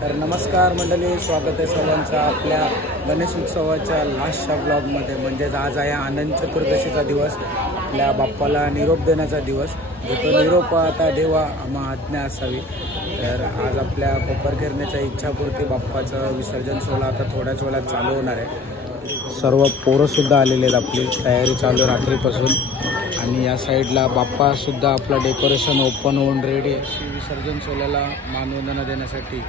तर नमस्कार मंडळी, स्वागत आहे सर्वांचं आपल्या गणेश उत्सवाच्या लास्टच्या ब्लॉगमध्ये. म्हणजेच आज आहे अनंत चतुर्दशीचा दिवस, आपल्या बाप्पाला निरोप देण्याचा दिवस. जो तो निरोप आता देवा आम्हा आज्ञा असावी. तर आज आपल्या कोपरखेरणेच्या इच्छापूर्ती बाप्पाचं विसर्जन सोहळा आता थोड्याच वेळात चालू होणार आहे. सर्व पोरंसुद्धा आलेले आहेत, आपली तयारी चालू आहे रात्रीपासून. आणि या साईडला बाप्पासुद्धा आपला डेकोरेशन ओपन होऊन रेडी आहे विसर्जन सोहळ्याला मानवंदना देण्यासाठी.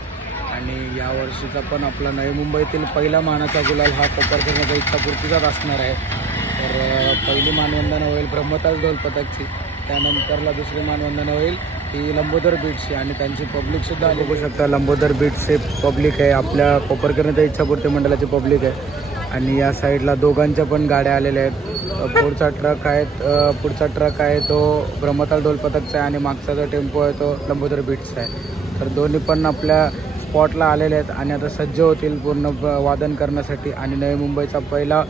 आणि यावर्षीचा पण आपला नवी मुंबईतील पहिला मानाचा गुलाल हा कोपरखेरणेच्या इच्छापूर्तीचाच असणार आहे. तर पहिली मानवंदना होईल ब्रह्मताल ढोल पथकची, त्यानंतरला दुसरी मानवंदना होईल ही लंबोदर बीटची. आणि त्यांची पब्लिकसुद्धा बघू शकता, लंबोदर बीटचे पब्लिक आहे, आपल्या कोपरखेरणेच्या इच्छापूर्ती मंडळाची पब्लिक आहे. आणि या साईडला दोघांच्या पण गाड्या आलेल्या आहेत. पुढचा ट्रक आहे तो ब्रह्मताल ढोल पथकचा आहे आणि मागचा जो टेम्पो आहे तो लंबोदर बीटचा आहे. तर दोन्ही पण आपल्या स्पॉटला आलेले आहेत आणि आता सज्ज होतील पूर्ण वादन करण्यासाठी. आणि नवी मुंबईचा पहिला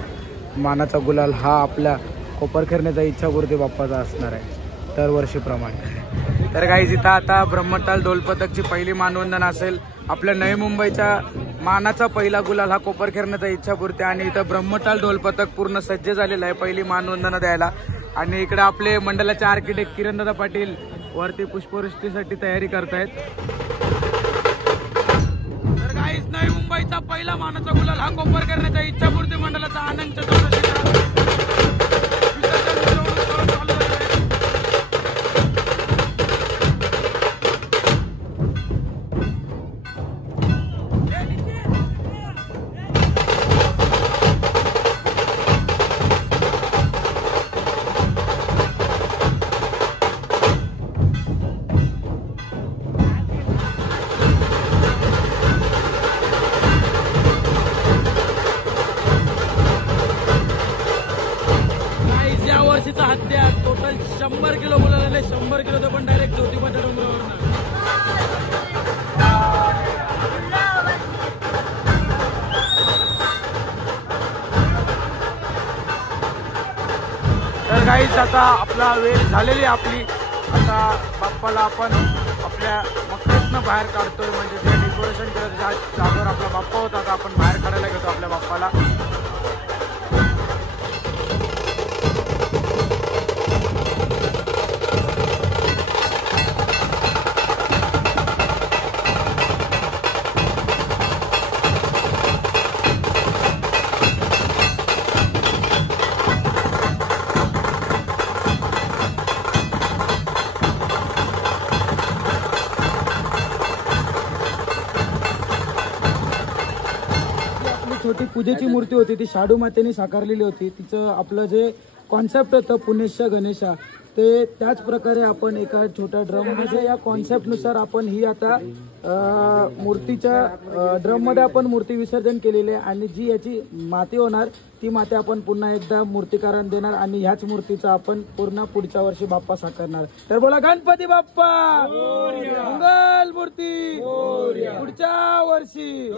मानाचा गुलाल हा आपल्या कोपरखेरणेचा इच्छापूर्ती बाप्पाचा असणार आहे दरवर्षीप्रमाणे. तर काही इथं आता ब्रह्मताल ढोल पथकची पहिली मानवंदना असेल. आपल्या नवी मुंबईच्या मानाचा पहिला गुलाल हा कोपरखेरणेचा इच्छापूर्ती. आणि इथं ब्रह्मताल ढोल पथक पूर्ण सज्ज झालेलं आहे पहिली मानवंदना द्यायला. आणि इकडे आपले मंडळाचे आर्किटेक्ट किरणदादा पाटील वरती पुष्पवृष्टीसाठी तयारी करतायत. तर गाईस, नवी मुंबईचा पहिला मानाचा गुलाल हा कोपरखेरणेच्या इच्छापूर्ती मंडळाचा अनंत चतुर्दशीचा हत्या टोटल 100 किलो बोलायला 100 किलो तर पण डायरेक्ट ज्योतिबाच्या डोंगरावर. तर काहीच आता आपला वेळ झालेली आपली. आता बाप्पाला आपण आपल्या मकरेतनं बाहेर काढतोय. म्हणजे जे डेकोरेशन केलं ज्या जागेवर आपला बाप्पा होता आता आपण बाहेर काढायला घेतो आपल्या बाप्पाला. छोटी पूजेची मूर्ती होती ती शाडू मातेने साकारलेली होती. तिचं आपलं जे कॉन्सेप्ट होतं पुण्यश्च गणेशा, ते त्याच प्रकारे आपण एका छोट्या ड्रममध्ये या कॉन्सेप्टनुसार आपण ही आता मूर्तीच्या ड्रममध्ये आपण मूर्ती विसर्जन केलेली आहे. आणि जी याची माती होणार ती माती आपण पुन्हा एकदा मूर्तिकारांना देणार आणि ह्याच मूर्तीचा आपण पूर्ण पुढच्या वर्षी बाप्पा साकारणार. तर बोला गणपती बाप्पा मंगल मूर्ती पुढच्या वर्षी.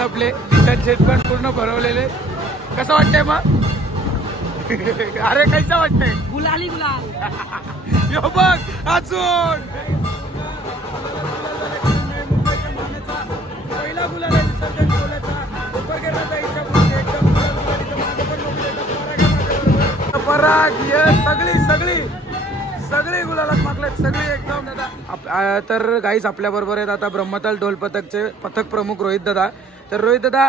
आपले किचन सेट पण पूर्ण भरवलेले. कसं वाटतंय मग? अरे कैसा वाटतंय? गुलाली गुलाल. यो बघ अजून पहिला गुलाल आहे विसर्जन सोहळ्याचा कोपरखेरणाचा इच्छापूर्ती एकदम गुलाल गुलालीचं मागं पण नोकरी देतात. पराग सगळी गुलालात मागलेत सगळी एकदम दादा. तर गाईज आपल्या बरोबर आहेत आता ब्रह्मताल ढोल पथकचे पथक प्रमुख रोहित दादा. तर रोहित दादा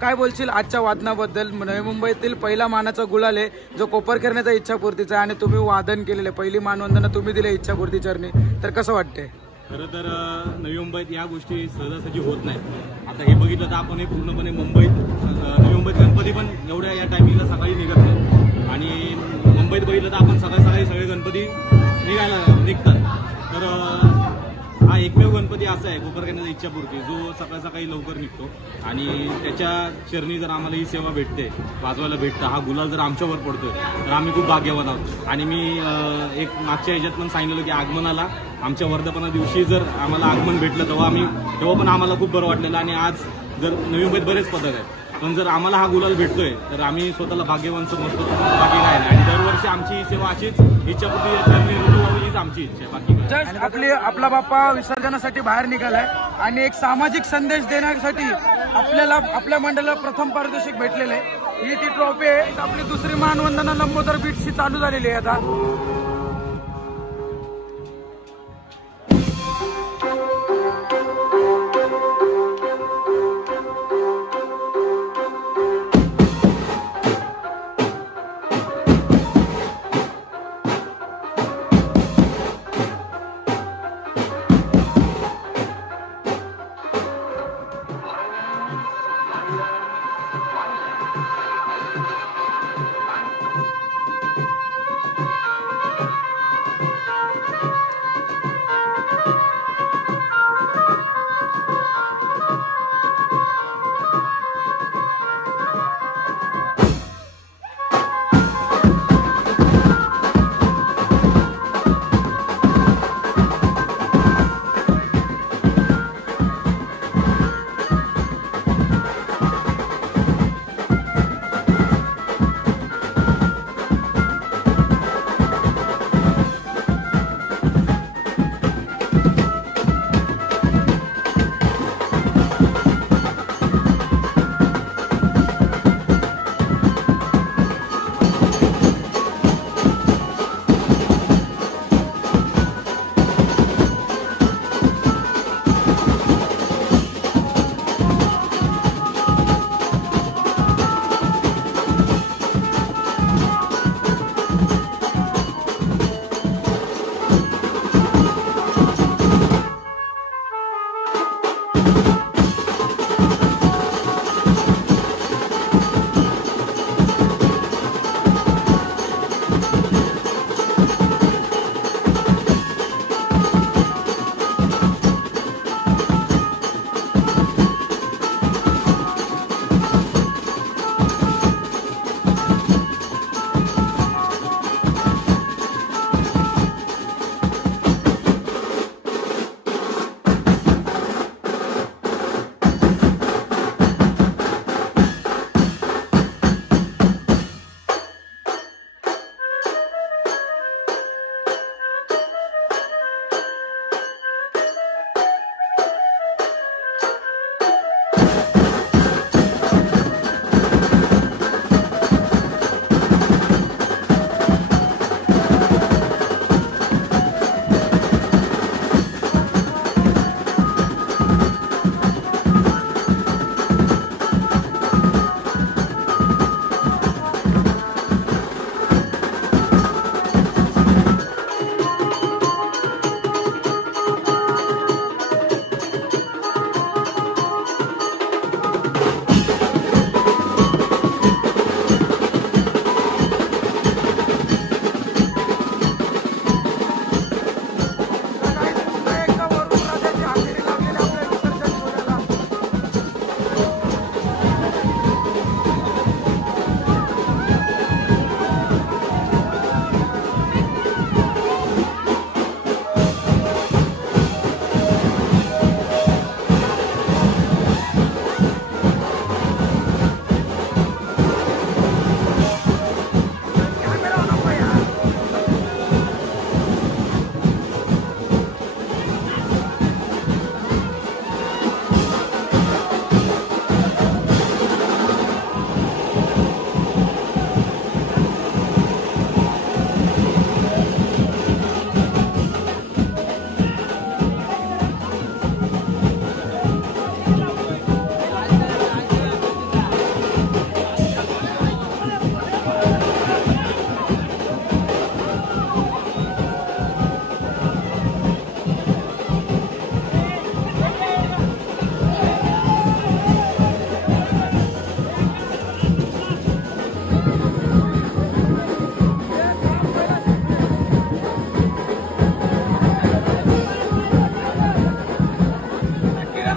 काय बोलशील आजच्या वादनाबद्दल? नवी मुंबईतील पहिला मानाचा गुलाल आहे जो कोपरखेरण्याचा इच्छापूर्तीचा आहे आणि तुम्ही वादन केलेले पहिली मानवंदना तुम्ही दिले इच्छापूर्ती चरणी, तर कसं वाटतंय? खरं तर नवी मुंबईत या गोष्टी सहजासहजी होत नाही. आता हे बघितलं तर आपण पूर्णपणे नवी मुंबईत गणपती पण एवढ्या या टायमिंगला सकाळी निघत नाही आणि मुंबईत बघितलं तर आपण सकाळी सगळे गणपती निघतात. तर हा एकमेव गणपती असा आहे कोपरखेरण्याचा इच्छापूर्ती जो सकाळी लवकर निघतो आणि त्याच्या चरणी जर आम्हाला ही सेवा भेटते, वाजवायला भेटतं, हा गुलाल जर आमच्यावर पडतोय तर आम्ही खूप भाग्यवान आहोत. आणि मी एक मागच्या ह्याच्यात पण सांगितलं की आगमनाला आमच्या वर्धापना दिवशी जर आम्हाला आगमन भेटलं तेव्हा पण आम्हाला खूप बरं वाटलेलं. आणि आज जर नवी मुंबईत बरेच पदक आहेत पण जर आम्हाला हा गुलाल भेटतोय तर आम्ही स्वतःला भाग्यवान समजतो, बाकी काय नाही. आणि दरवर्षी आमची ही सेवा अशीच इच्छापूर्ती हीच आमची इच्छा आहे, बाकी काय. आपला बाप्पा विसर्जनासाठी बाहेर निघालाय आणि एक सामाजिक संदेश देण्यासाठी आपल्या मंडळाला प्रथम पारितोषिक भेटलेलं आहे. ही ती ट्रॉफी आहे. आपली दुसरी मानवंदना लंबोदर बीटची चालू झालेली आहे आता.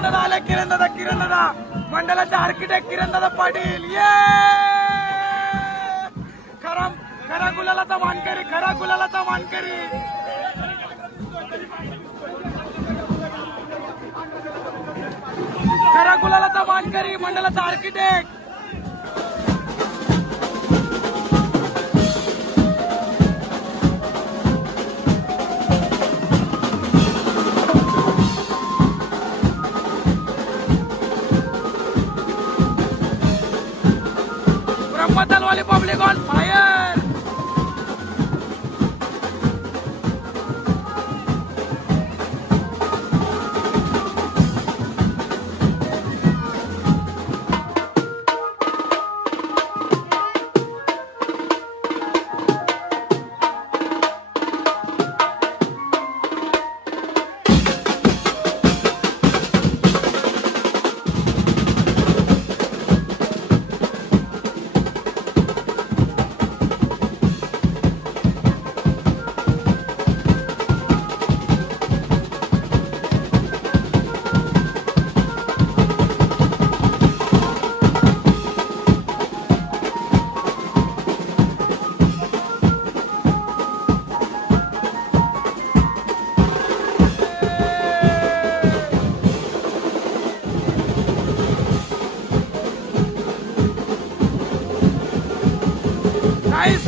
दादा आले, किरण दादा मंडळाचे आर्किटेक्ट किरण दादा पाटील. ये खरा गुलालाचा मानकरी, खरा गुलालाचा मानकरी. खरा गुलालाचा मानकरी मंडळाचा आर्किटेक्ट. ब्रह्मतलवाली पब्लिक ऑन फायर.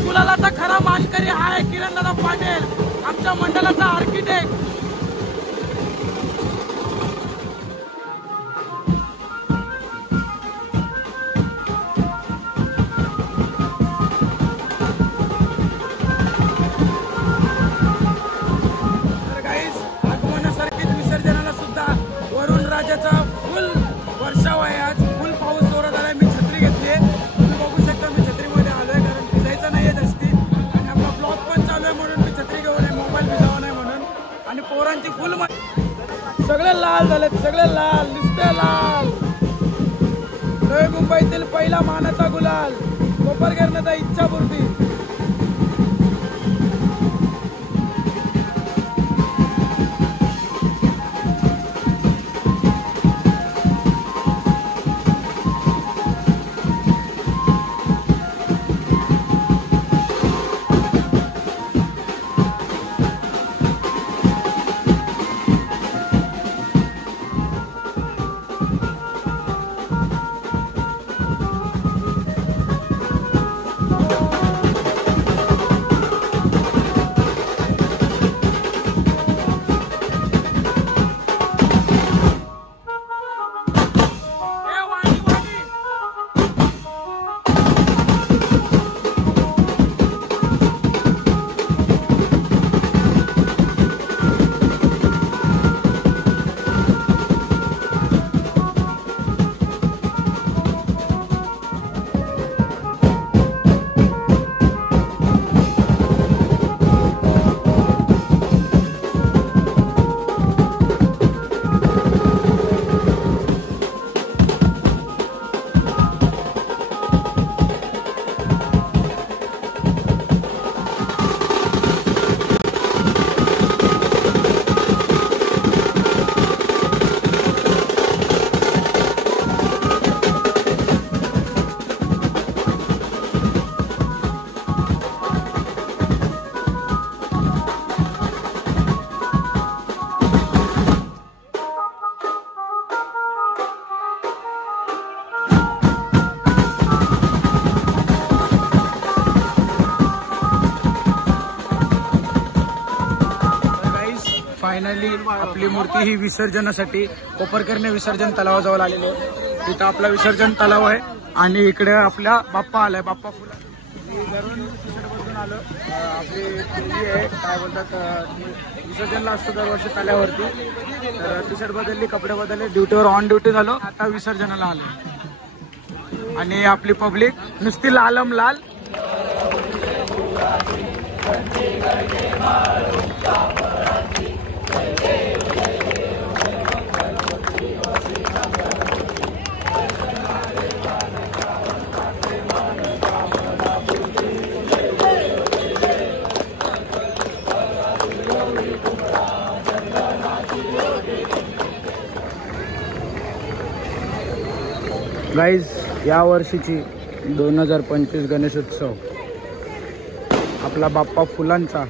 गुलालाचा खरा मानकरी हा आहे किरण दादा पाटील, आमच्या मंडळाचा आर्किटेक्ट. तर गाईस, आगमनासारखीच विसर्जनाला सुद्धा वरुण राजाचा फुल वर्षाव आहे. आज फुल पाऊस जोरात आलाय. मी छत्री घेतली, तुम्ही बघू शकता. मी छत्रीमध्ये आलोय कारण भिजायचं नाही येत असती आणि आपला ब्लॉग पण चालू आहे म्हणून मी छत्री घेऊन आहे, मोबाईल भिजावा नाही म्हणून. आणि पोरांची फुल सगळे लाल झालेत, सगळे लाल नुसते लाल. नवी मुंबईतील पहिला मानाचा गुलाल कोपरकरचा इच्छापूर्ती. फायनली आपली मूर्ती ही विसर्जनासाठी कोपरकरने विसर्जन तलावाजवळ आलेली आहे. इथं आपला विसर्जन तलाव आहे आणि इकडे आपला बाप्पा आलाय. बाप्पा फुला घरून बसून आलो. आपली मुलगी आहे, काय बोलतात, विसर्जनला असतो दरवर्षी तल्यावरती. तर टी शर्ट बदलली, कपडे बदलले, ड्युटीवर ऑन ड्युटी झालो. आता विसर्जनाला आलो आणि आपली पब्लिक नुसती लालम लाल. गाईज या वर्षीची 2025 गणेशोत्सव आपला बाप्पा फुलांचा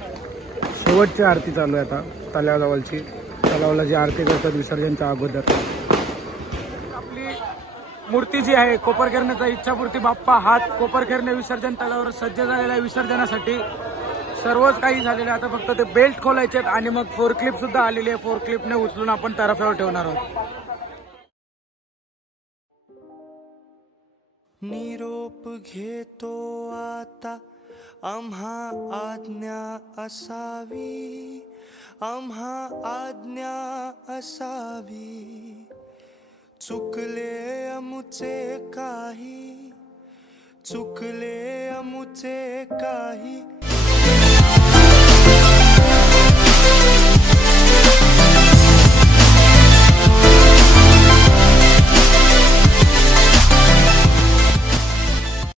शेवटची आरती चालू आहे आता तलावाजवळची. तलावाला जी आरती करतात विसर्जनच्या अगोदर. आपली मूर्ती जी आहे कोपरखेरणेचा इच्छापूर्ती बाप्पा हात कोपरखेरणे विसर्जन तलावावर सज्ज झालेला आहे विसर्जनासाठी. सर्वच काही झालेलं आहे. आता फक्त ते बेल्ट खोलायचे आहेत आणि मग फोरक्लिप सुद्धा आलेली आहे. फोरक्लिपने उचलून आपण तराफ्यावर ठेवणार आहोत. निरोप घेतो आता आम्हा आज्ञा असावी, आम्हा आज्ञा असावी. चुकले अमुचे काही, चुकले अमुचे काही.